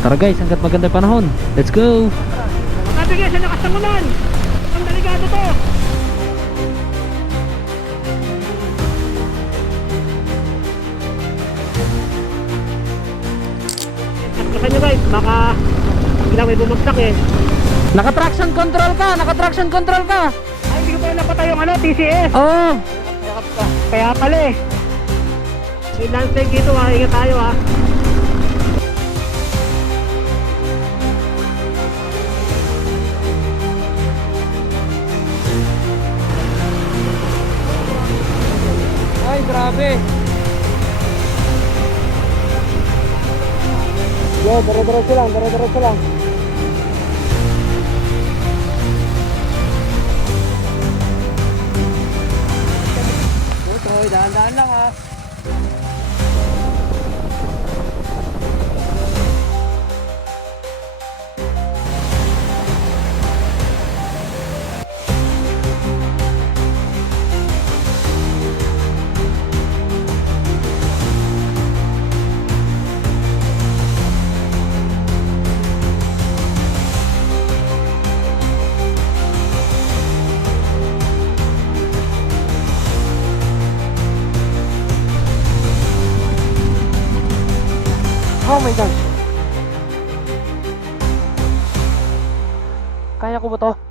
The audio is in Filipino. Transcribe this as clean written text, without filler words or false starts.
Tara guys, hanggat maganda yung panahon. Let's go! Sabi guys, sa lakas ng ulan. Ang delikado to. Kasi nyo guys, baka biglang may bumagsak eh. Naka-traction control ka! Naka-traction control ka! Ay, hindi ko pala napatay yung ano, TCS. Oo! Kaya pala eh. Yung landslide dito ha, ingat tayo ha. Ay, grabe! Yo, dire-diretso lang, dire-diretso lang. Oy, dahan-dahan lang ha. Oh my gosh. Kaya ko ba to?